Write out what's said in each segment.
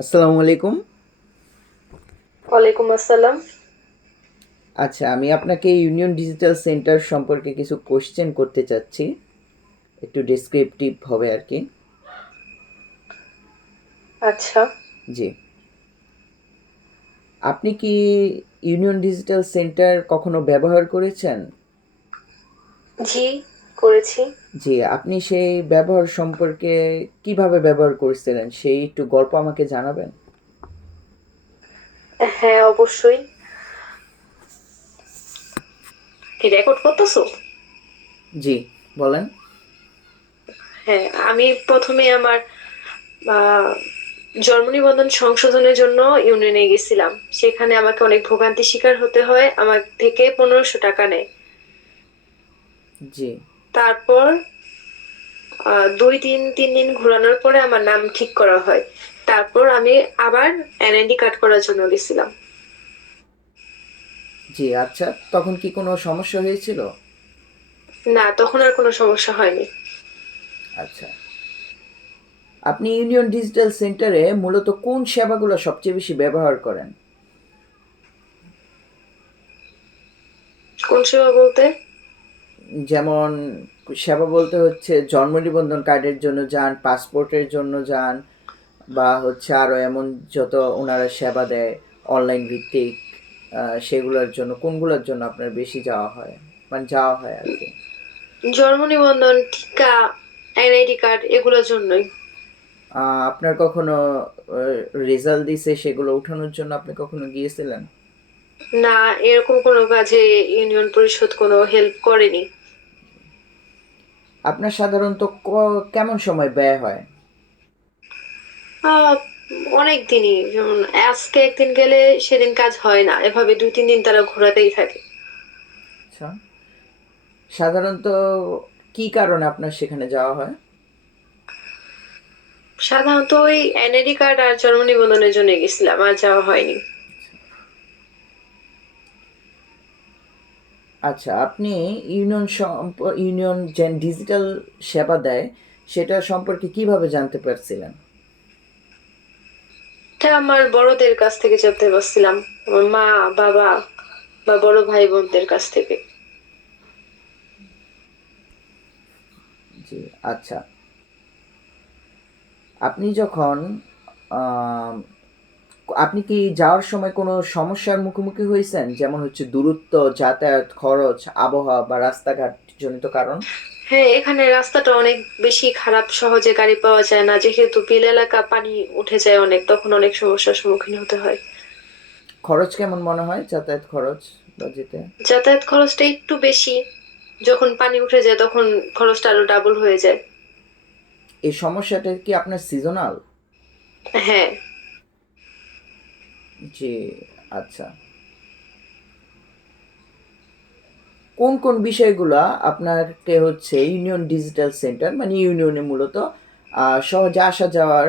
আসসালামু আলাইকুম। ওয়ালাইকুম আসসালাম। আচ্ছা, আমি আপনাকে ইউনিয়ন ডিজিটাল সেন্টার সম্পর্কে কিছু কোশ্চেন করতে চাচ্ছি। একটু ডেসক্রিপটিভ হবে আর কি। আচ্ছা। জি। আপনি কি ইউনিয়ন ডিজিটাল সেন্টার কখনো ব্যবহার করেছেন? জি, করেছি। জি, আপনি সেই ব্যবহার সম্পর্কে কিভাবে ব্যবহার করেছিলেন সেই একটু গল্প আমাকে জানাবেন? হ্যাঁ, অবশ্যই। কি রেকর্ড করতেছো? জি, বলেন। হ্যাঁ, আমি প্রথমে আমার আহ, জন্ম নিবন্ধন সংশোধনের জন্য ইউনিয়নে গেছিলাম। সেখানে আমাকে অনেক ভোগান্তির শিকার হতে হয়, আমার থেকে 1500 টাকা নেয়। জি, তারপর 2-3 দিন ঘোরানোর পরে আমার নাম ঠিক করা হয়। তারপর আমি আবার এনআইডি কার্ড করার জন্য গেছিলাম। জি, আচ্ছা। তখন কি কোনো সমস্যা হয়েছিল? না, তখন আর কোনো সমস্যা হয়নি। আচ্ছা। আপনি ইউনিয়ন ডিজিটাল সেন্টারে মূলত কোন সেবাগুলো সবচেয়ে বেশি ব্যবহার করেন? কোন সেবা বলতে? যেমন সেবা বলতে হচ্ছে জন্ম নিবন্ধন কার্ডের জন্য যান, পাসপোর্টের জন্য যান, বা হচ্ছে আরও এমন যত ওনারা সেবা দেয় অনলাইন ভিত্তিক, সেগুলোর জন্য কোনগুলোর জন্য আপনার বেশি যাওয়া হয়, মানে যাওয়া হয় আর কি? জন্ম নিবন্ধন, টিকা, এনআইডি কার্ড এগুলোর জন্যই। আপনার কখনো রেজাল্ট দিছে সেগুলো উঠানোর জন্য আপনি কখনো গিয়েছিলেন? না, এরকম কোনো কাজে ইউনিয়ন পরিষদ কোনো হেল্প করেনি। আপনার সাধারণত কেমন সময় ব্যয় হয়? আহ অনেক দিনই, যেমন আজকে একদিন গেলে সেদিন কাজ হয় না, এভাবে 2-3 দিন তারা ঘোরাতেই থাকে। আচ্ছা, সাধারণত কি কারণে আপনার সেখানে যাওয়া হয়? সাধারণত ওই এনআইডি কার্ড আর জন্ম নিবন্ধনের জন্য গেছিলাম, আর যাওয়া হয়নি। আচ্ছা, আপনি ইউনিয়ন যে ডিজিটাল সেবা দেয়, সেটা সম্পর্কে কিভাবে জানতে পারছিলেন? এটা আমার বড়দের কাছ থেকে জানতে পারছিলাম, আমার মা, বাবা বা বড় ভাই বোনদের কাছ থেকে। জি, আচ্ছা। আপনি যখন আম আপনি কি যাওয়ার সময় কোনো সমস্যার মুখোমুখি হয়েছেন? যেমন হচ্ছে দূরত্ব, যাতায়াত খরচ, আবহাওয়া বা রাস্তাঘাট জনিত কারণ? হ্যাঁ, এখানে রাস্তাটা অনেক বেশি খারাপ, সহজে গাড়ি পাওয়া যায় না, যেহেতু বিল এলাকা, পানি উঠে যায় অনেক, তখন অনেক সমস্যার সম্মুখীন হতে হয়। খরচ কেমন মনে হয় যাতায়াত খরচ বা যেতে? যাতায়াত খরচটা একটু বেশি, যখন পানি উঠে যায় তখন খরচটা আরো ডাবল হয়ে যায়। এই সমস্যাটা কি আপনার সিজনাল? হ্যাঁ। জি, আচ্ছা। কোন কোন বিষয়গুলা আপনাকে হচ্ছে ইউনিয়ন ডিজিটাল সেন্টার মানে ইউনিয়নে মূলত সহজে আসা যাওয়ার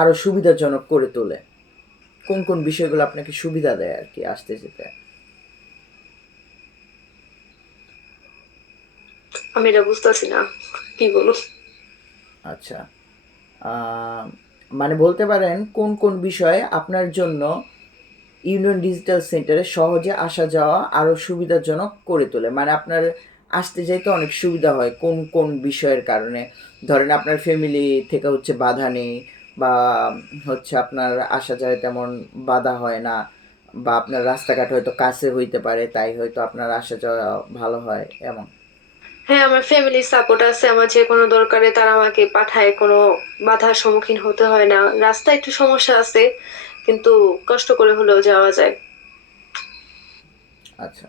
আরো সুবিধাজনক করে তোলে? কোন কোন বিষয়গুলো আপনাকে সুবিধা দেয় আর কি আসতে যেতে? আমি এটা বুঝতেছি না, কি বলবো। আচ্ছা, আহ, মানে বলতে পারেন কোন কোন বিষয়ে আপনার জন্য ইউনিয়ন ডিজিটাল সেন্টারে সহজে আসা যাওয়া আরো সুবিধাজনক করে তোলে, মানে আপনার আসতে যাইতে অনেক সুবিধা হয় কোন কোন বিষয়ের কারণে? ধরেন আপনার ফ্যামিলি থেকে হচ্ছে বাধা নেই, বা হচ্ছে আপনার আসা যায় তেমন বাধা হয় না, বা আপনার রাস্তাঘাট হয়তো কাছে হইতে পারে তাই হয়তো আপনার আসা যাওয়া ভালো হয় এমন। হ্যাঁ, আমার ফ্যামিলির সাপোর্ট আছে, আমার যে কোনো দরকারে তারা আমাকে পাঠায়, কোনো বাধার সম্মুখীন হতে হয় না। রাস্তায় একটু সমস্যা আছে, কিন্তু কষ্ট করে হলেও যাওয়া যায়। আচ্ছা,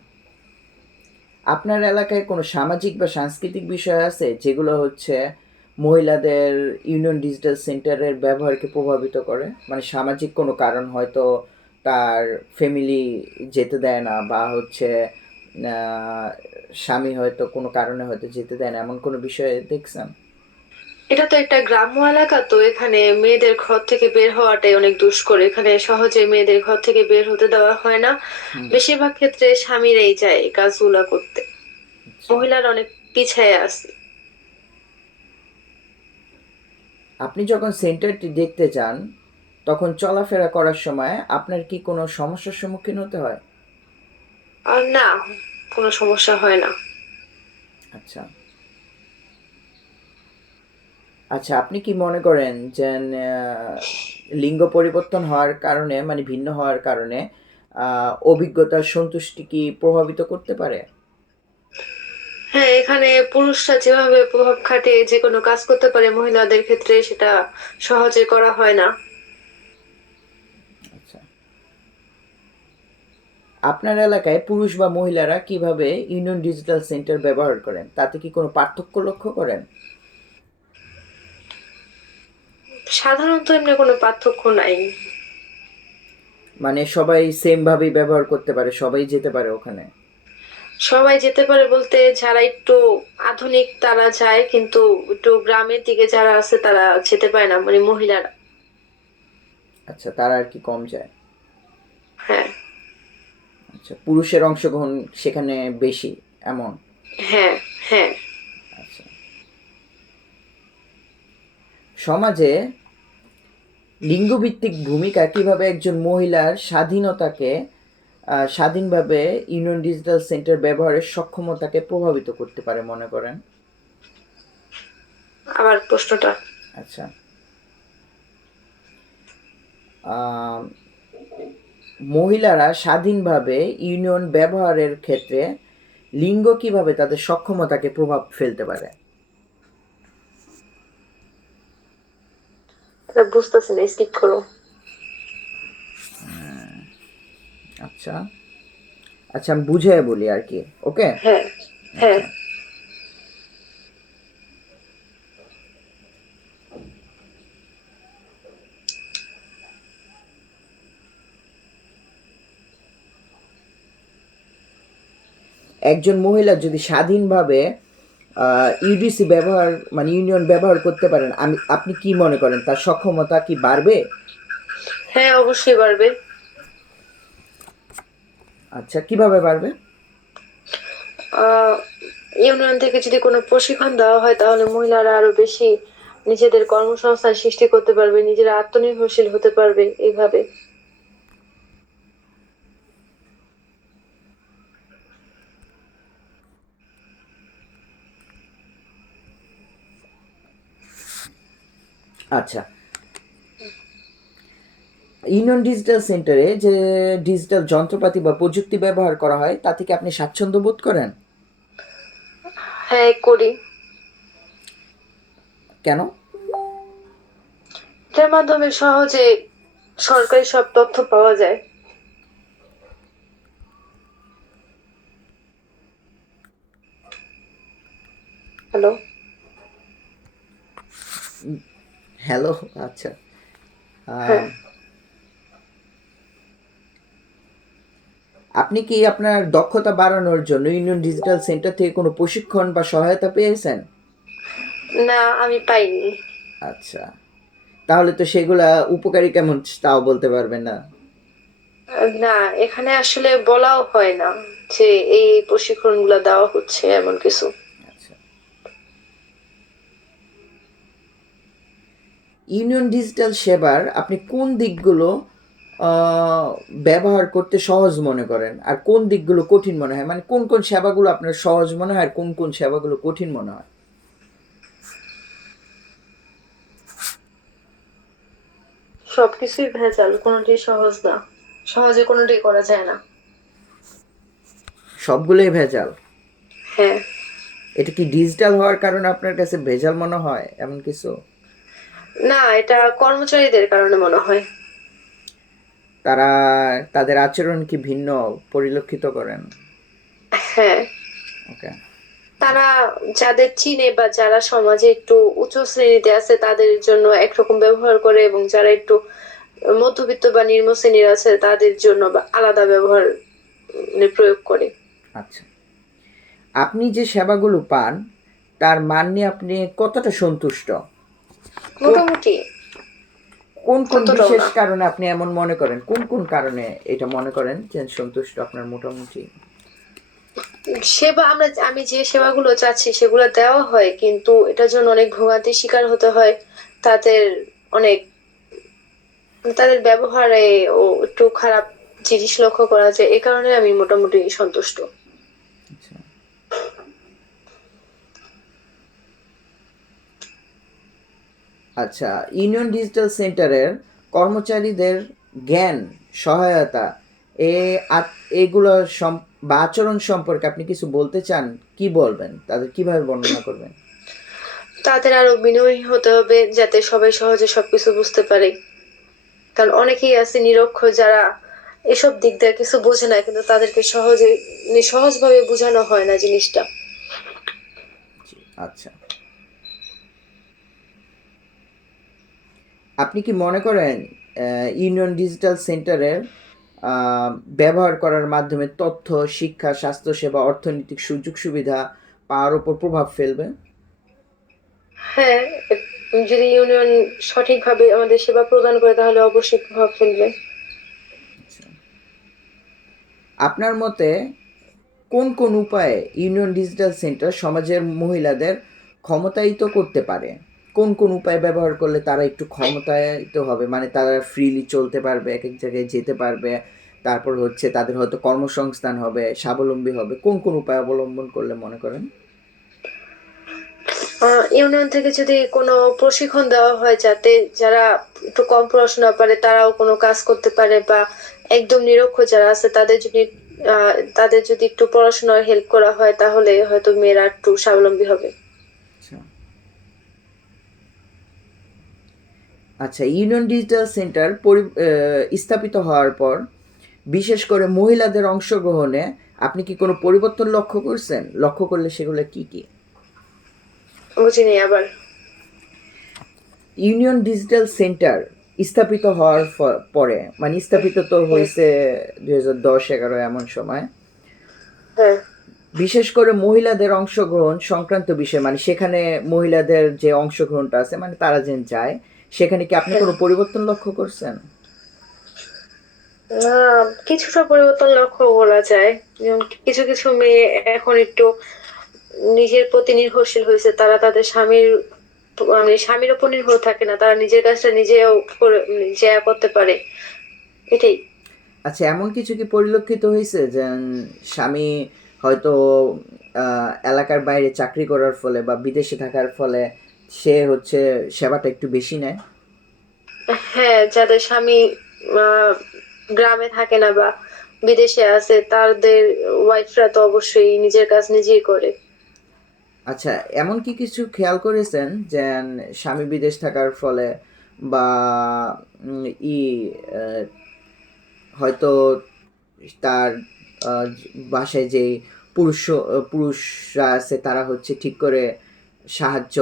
আপনার এলাকায় কোনো সামাজিক বা সাংস্কৃতিক বিষয় আছে যেগুলো হচ্ছে মহিলাদের ইউনিয়ন ডিজিটাল সেন্টারের ব্যবহারকে প্রভাবিত করে? মানে সামাজিক কোনো কারণ, হয়তো তার ফ্যামিলি যেতে দেয় না, বা হচ্ছে আহ, স্বামী হয়তো কোনো কারণে হয়তো যেতে দেয় না, এমন কোনো বিষয় দেখছেন? এটা তো একটা গ্রাম্য এলাকা, তো এখানে মেয়েদের ঘর থেকে বের হওয়াটাই অনেক দুষ্কর, এখানে সহজে মেয়েদের ঘর থেকে বের হতে দেওয়া হয় না। হুম। বেশিরভাগ ক্ষেত্রে স্বামীরাই যায় এই কাজগুলা করতে, আচ্ছা, মহিলার অনেক পিছায় আছে। আপনি যখন সেন্টারটি দেখতে যান তখন চলাফেরা করার সময় আপনার কি কোনো সমস্যার সম্মুখীন হতে হয়? আর না, কোনো সমস্যা হয় না। আচ্ছা। আচ্ছা, আপনি কি মনে করেন যে লিঙ্গ পরিবর্তন হওয়ার কারণে মানে ভিন্ন হওয়ার কারণে অভিজ্ঞতার সন্তুষ্টি কি প্রভাবিত করতে পারে? হ্যাঁ, এখানে পুরুষরা যেভাবে প্রভাব খাটিয়ে যে কোনো কাজ করতে পারে, মহিলাদের ক্ষেত্রে সেটা সহজে করা হয় না। আচ্ছা। আপনার এলাকায় পুরুষ বা মহিলারা কিভাবে ইউনিয়ন ডিজিটাল সেন্টার ব্যবহার করেন? তাতে কি কোনো পার্থক্য লক্ষ্য করেন? সাধারণত এমনি কোনো পার্থক্য নাই। মানে সবাই সেম ভাবেই ব্যবহার করতে পারে, সবাই যেতে পারে ওখানে? সবাই যেতে পারে বলতে যারা একটু আধুনিক তারা যায়, কিন্তু একটু গ্রামের দিকে যারা আছে তারা যেতে পারে না, মানে মহিলারা। আচ্ছা, তারা আর কি কম যায়। হ্যাঁ। আচ্ছা, পুরুষের অংশগ্রহণ সেখানে বেশি এমন? হ্যাঁ। হ্যাঁ। আচ্ছা। সমাজে লিঙ্গভিত্তিক ভূমিকা কিভাবে একজন মহিলার স্বাধীনতাকে স্বাধীনভাবে ইউনিয়ন ডিজিটাল সেন্টার ব্যবহারের সক্ষমতাকে প্রভাবিত করতে পারে মনে করেন? আবার প্রশ্নটা? আচ্ছা। আম, মহিলারা স্বাধীনভাবে ইউনিয়ন ব্যবহারের ক্ষেত্রে লিঙ্গ কিভাবে তাদের সক্ষমতাকে প্রভাব ফেলতে পারে? এটা বুঝতেছি না, স্কিপ করো। আচ্ছা। আচ্ছা, আমি বুঝিয়ে বলি আর কি। ওকে। হ্যাঁ। হ্যাঁ। আচ্ছা। একজন মহিলা যদি স্বাধীনভাবে ইউডিসি ব্যবহার মানে ইউনিয়ন ব্যবহার করতে পারেন, আপনি কি মনে করেন তার সক্ষমতা কি বাড়বে? হ্যাঁ, অবশ্যই বাড়বে। আচ্ছা, কিভাবে বাড়বে? আহ ইউনিয়ন থেকে যদি কোনো প্রশিক্ষণ দেওয়া হয় তাহলে মহিলারা আরো বেশি নিজেদের কর্মসংস্থান সৃষ্টি করতে পারবে, নিজেরা আত্মনির্ভরশীল হতে পারবে এইভাবে। আচ্ছা, ইউনিয়ন ডিজিটাল সেন্টারে যে ডিজিটাল যন্ত্রপাতি বা প্রযুক্তি ব্যবহার করা হয় তাতে কি আপনি স্বাচ্ছন্দ্য বোধ করেন? হ্যাঁ, করি। কেন? এটার মাধ্যমে সহজে সরকারি সব তথ্য পাওয়া যায়। হ্যালো। হ্যালো। আচ্ছা। হ্যাঁ। আহ, আপনি কি আপনার দক্ষতা বাড়ানোর জন্য ইউনিয়ন ডিজিটাল সেন্টার থেকে কোনো প্রশিক্ষণ বা সহায়তা পেয়েছেন? না, আমি পাইনি। আচ্ছা, তাহলে তো সেগুলা উপকারী কেমন তাও বলতে পারবেন না? না, এখানে আসলে বলাও হয় না যে এই প্রশিক্ষণ গুলা দেওয়া হচ্ছে এমন কিছু। আচ্ছা। ইউনিয়ন ডিজিটাল সেবার আপনি কোন দিকগুলো আহ, ব্যবহার করতে সহজ মনে করেন আর কোন দিকগুলো কঠিন মনে হয়, মানে কোন কোন সেবাগুলো আপনার সহজ মনে হয় আর কোন কোন সেবাগুলো কঠিন মনে হয়? সবকিছুই ভেজাল, কোনোটি সহজ না, সহজে কোনোটি করা যায় না। সবগুলোই ভেজাল? হ্যাঁ। এটা কি ডিজিটাল হওয়ার কারণে আপনার কাছে ভেজাল মনে হয় এমন কিছু? না, এটা কর্মচারীদের কারণে মনে হয়। তারা তাদের আচরণ কি ভিন্ন পরিলক্ষিত করেন? হ্যাঁ। ওকে। তারা যাদের চিনে বা যারা সমাজে একটু উচ্চ শ্রেণীতে আছে তাদের জন্য একরকম ব্যবহার করে, এবং যারা একটু মধ্যবিত্ত বা নিম্ন শ্রেণীর আছে তাদের জন্য বা আলাদা ব্যবহার প্রয়োগ করে। আচ্ছা, আপনি যে সেবাগুলো পান তার মান নিয়ে আপনি কতটা সন্তুষ্ট? কো- মোটামুটি। কোন কোন অতটাও বিশেষ না। কারণে আপনি এমন মনে করেন, কোন কোন কারণে এটা মনে করেন যে সন্তুষ্ট আপনার মোটামুটি? সেবা আমি যে সেবাগুলো চাচ্ছি সেগুলো দেওয়া হয়, কিন্তু এটার জন্য অনেক ভোগান্তির শিকার হতে হয়। তাদের অনেক তাদের ব্যবহারে ও একটু খারাপ জিনিস লক্ষ্য করা যায়, এ কারণে আমি মোটামুটি সন্তুষ্ট। আচ্ছা। আচ্ছা, ইউনিয়ন ডিজিটাল সেন্টারের কর্মচারীদের জ্ঞান, সহায়তা এ এগুলো বা আচরণ সম্পর্কে আপনি কিছু বলতে চান? কি বলবেন? তাদের কিভাবে বর্ণনা করবেন? তাদের আরো বিনয়ী হতে হবে যাতে সবাই সহজে সবকিছু বুঝতে পারে, কারণ অনেকেই আছে নিরক্ষর যারা এসব দিক দিয়ে কিছু বোঝে না, কিন্তু তাদেরকে সহজভাবে বোঝানো হয় না জিনিসটা। জি, আচ্ছা। আপনি কি মনে করেন ইউনিয়ন ডিজিটাল সেন্টারের ব্যবহার করার মাধ্যমে তথ্য, শিক্ষা, স্বাস্থ্যসেবা, অর্থনৈতিক সুযোগ সুবিধা পাওয়ার উপর প্রভাব ফেলবে? হ্যাঁ, যদি ইউনিয়ন সঠিকভাবে আমাদের সেবা প্রদান করে তাহলে অবশ্যই প্রভাব ফেলবে। আচ্ছা। আপনার মতে কোন কোন উপায়ে ইউনিয়ন ডিজিটাল সেন্টার সমাজের মহিলাদের ক্ষমতায়িত করতে পারে? কোন কোন উপায় ব্যবহার করলে তারা একটু ক্ষমতায়িত হবে, মানে তারা ফ্রিলি চলতে পারবে, এক এক জায়গায় যেতে পারবে, তারপর হচ্ছে তাদের হয়তো কর্মসংস্থান হবে, স্বাবলম্বী হবে, কোন কোন উপায় অবলম্বন করলে মনে করেন? ইউনিয়ন থেকে যদি কোনো প্রশিক্ষণ দেওয়া হয় যাতে যারা একটু কম পড়াশোনা পারে তারাও কোনো কাজ করতে পারে, বা একদম নিরক্ষর যারা আছে তাদের যদি একটু পড়াশোনার হেল্প করা হয় তাহলে হয়তো মেয়েরা একটু স্বাবলম্বী হবে। আচ্ছা। আচ্ছা, ইউনিয়ন ডিজিটাল সেন্টার স্থাপিত হওয়ার পর বিশেষ করে মহিলাদের অংশগ্রহণে আপনি কি কোনো পরিবর্তন লক্ষ্য করছেন? লক্ষ্য করলে সেগুলো কি কি? বুঝিনি আবার। ইউনিয়ন ডিজিটাল সেন্টার স্থাপিত হওয়ার পরে, মানে স্থাপিত তো হ্যাঁ, হয়েছে 2010-11 এমন সময়, হ্যাঁ, বিশেষ করে মহিলাদের অংশগ্রহণ সংক্রান্ত বিষয়, মানে সেখানে মহিলাদের যে অংশগ্রহণটা আছে, মানে তারা যেন যায়, সেখানে কি আপনি হ্যাঁ। কোনো পরিবর্তন লক্ষ্য করছেন? কিছুটা পরিবর্তন লক্ষ্য করা যায়, যেমন কিছু কিছু মেয়ে এখন একটু নিজের প্রতি নির্ভরশীল হয়েছে, তারা তাদের মানে স্বামীর উপর নির্ভর থাকে না, তারা নিজের কাজটা নিজেও করতে পারে, এটাই। আচ্ছা, এমন কিছু কি পরিলক্ষিত হয়েছে যে স্বামী হয়তো এলাকার বাইরে চাকরি করার ফলে বা বিদেশে থাকার ফলে সে হচ্ছে সেবাটা একটু বেশি নেয়? হ্যাঁ, যাদের স্বামী আহ গ্রামে থাকে না বা বিদেশে আছে তাদের ওয়াইফরা তো অবশ্যই নিজের কাজ নিজেই করে। আচ্ছা, এমন কি কিছু খেয়াল করেছেন যে স্বামী বিদেশ থাকার ফলে বা উম, ই আহ, হয়তো তার আহ, বাসায় যে পুরুষরা আছে তারা হচ্ছে ঠিক করে সাহায্য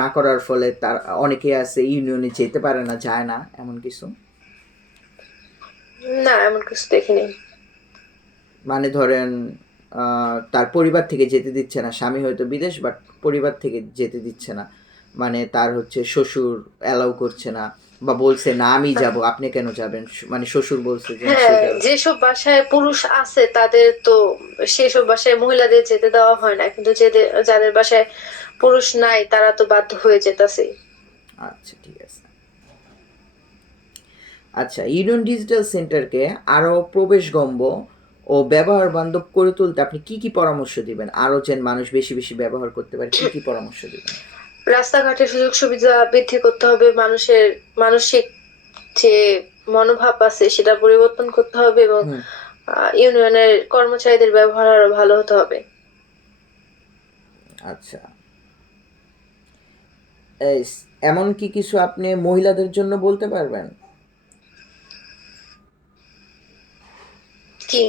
না করার ফলে তার অনেকেই আছে ইউনিয়নে যেতে পারে না, যায় না, এমন কিছু? না, এমন কিছু দেখিনি। মানে ধরেন তার পরিবার থেকে যেতে দিচ্ছে না, স্বামী হয়তো বিদেশ বাট পরিবার থেকে যেতে দিচ্ছে না, মানে তার হচ্ছে শ্বশুর অ্যালাউ করছে না, বা বলছে না আমি যাব, আপনি কেন যাবেন, মানে শ্বশুর বলছে যে সে হ্যাঁ, যাবে। যেসব বাসায় পুরুষ আছে তাদের তো সেসব বাসায় মহিলাদের যেতে দেওয়া হয় না, কিন্তু যাদের বাসায় পুরুষ নাই তারা তো বাধ্য হয়ে যেতেছে। আচ্ছা, ঠিক আছে। আচ্ছা, ইউনিয়ন ডিজিটাল সেন্টারকে আরও প্রবেশগম্য ও ব্যবহার বান্ধব করে তুলতে আপনি কি কি পরামর্শ দিবেন? আরও যেন মানুষ বেশি বেশি ব্যবহার করতে পারে, কি কি পরামর্শ দিবেন? রাস্তাঘাটে সুযোগ সুবিধা বৃদ্ধি করতে হবে, মানুষের মানসিক যে মনোভাব আছে সেটা পরিবর্তন করতে হবে, এবং হুম। ইউনিয়নের কর্মচারীদের ব্যবহার আরো ভালো হতে হবে। আচ্ছা, এমন কি কিছু আপনি মহিলাদের জন্য বলতে পারবেন? কি?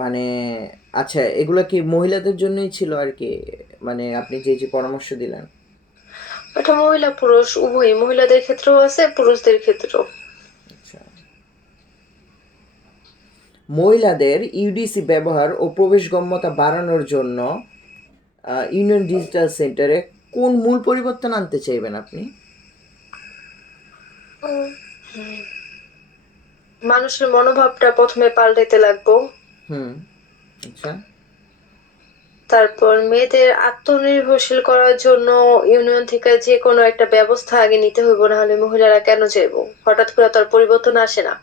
মানে আচ্ছা, এগুলা কি মহিলাদের জন্যই ছিল আর কি, মানে আপনি যে যে পরামর্শ দিলেন? এটা মহিলা পুরুষ উভয়ই, মহিলাদের ক্ষেত্রেও আছে পুরুষদের ক্ষেত্রেও। আচ্ছা, মহিলাদের ইউডিসি ব্যবহার ও প্রবেশগম্যতা বাড়ানোর জন্য ইউনিয়ন ডিজিটাল সেন্টারে কোন মূল পরিবর্তন আনতে চাইবেন আপনি? উম, মানুষের মনোভাবটা প্রথমে পাল্টাইতে লাগবো। হুম। আচ্ছা। তারপর মেয়েদের আত্মনির্ভরশীল করার জন্য ইউনিয়ন থেকে যে কোনো একটা ব্যবস্থা আগে নিতে হইব, না হলে মহিলারা কেন চাইবো? হঠাৎ করে তার পরিবর্তন আসে না।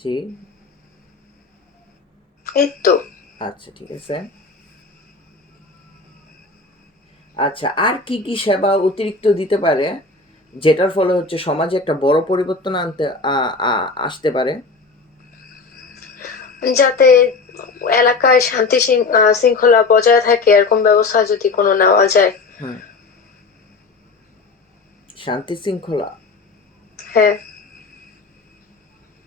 জি। এই তো। আচ্ছা, ঠিক আছে। আচ্ছা, আর কি কি সেবা অতিরিক্ত দিতে পারে যেটার ফলে হচ্ছে সমাজে একটা বড় পরিবর্তন আসতে পারে? যাতে এলাকায় শান্তি শৃঙ্খলা বজায় থাকে এরকম ব্যবস্থা যদি কোনো নেওয়া যায়। হুম। শান্তি শৃঙ্খলা। হ্যাঁ,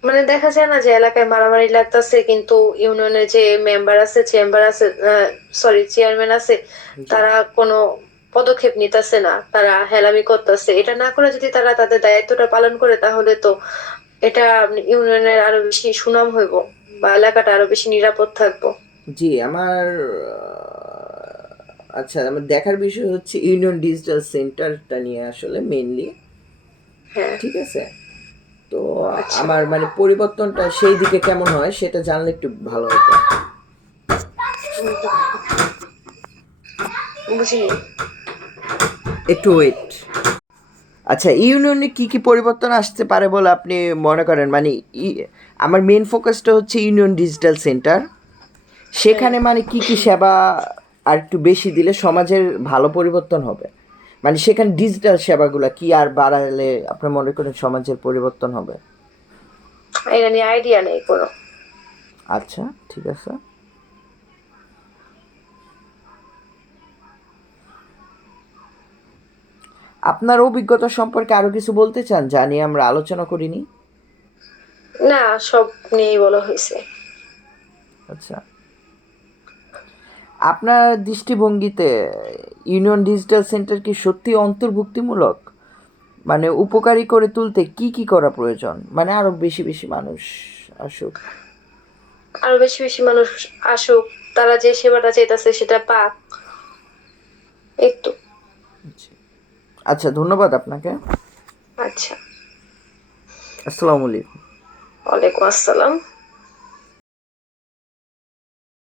মানে দেখা যায় না যে এলাকায় মারামারি লাগতেছে, কিন্তু ইউনিয়নের যে মেম্বার আছে, চেম্বার আছে, সরি চেয়ারম্যান আছে, জি। তারা কোনো পদক্ষেপ নিতেছে না, তারা হেলামি করতেছে। এটা না করে যদি তারা তাদের দায়িত্বটা পালন করে, তাহলে তো এটা ইউনিয়নের আরো বেশি সুনাম হইব, বা এলাকাটা আরো বেশি নিরাপদ থাকবো। জি, আচ্ছা, আমার দেখার বিষয় হচ্ছে ইউনিয়ন ডিজিটাল সেন্টারটা নিয়ে আসলে মেইনলি। হ্যাঁ। ঠিক আছে? তো আচ্ছা। আমার মানে পরিবর্তনটা সেই দিকে কেমন হয় সেটা জানলে একটু ভালো হতো। বুঝিনি। একটু ওয়েট। আচ্ছা, ইউনিয়নে কি কি পরিবর্তন আসতে পারে বলে আপনি মনে করেন? মানে আমার মেইন ফোকাসটা হচ্ছে ইউনিয়ন ডিজিটাল সেন্টার। হ্যাঁ, সেখানে মানে কি কি সেবা আর একটু বেশি দিলে সমাজের ভালো পরিবর্তন হবে? মানে সেখানে ডিজিটাল সেবাগুলা কি আর বাড়ালে আপনি মনে করেন সমাজের পরিবর্তন হবে? এটা নিয়ে আইডিয়া নেই কোনো। আচ্ছা, ঠিক আছে। আপনার অভিজ্ঞতা সম্পর্কে আরো কিছু বলতে চান যা নিয়ে আমরা আলোচনা করিনি? না, সব নিয়েই বলা হয়েছে। আচ্ছা, আপনার দৃষ্টিভঙ্গিতে ইউনিয়ন ডিজিটাল সেন্টার কি সত্যি অন্তর্ভুক্তিমূলক? মানে উপকারী করে তুলতে কি কি করা প্রয়োজন? মানে আরো বেশি বেশি মানুষ আসুক। আরো বেশি বেশি মানুষ আসুক, তারা যে সেবাটা চাইতেছে সেটা পাক। এই তো। জি। আচ্ছা, ধন্যবাদ আপনাকে। আচ্ছা। আসসালামু আলাইকুম। ওয়ালাইকুম আসসালাম।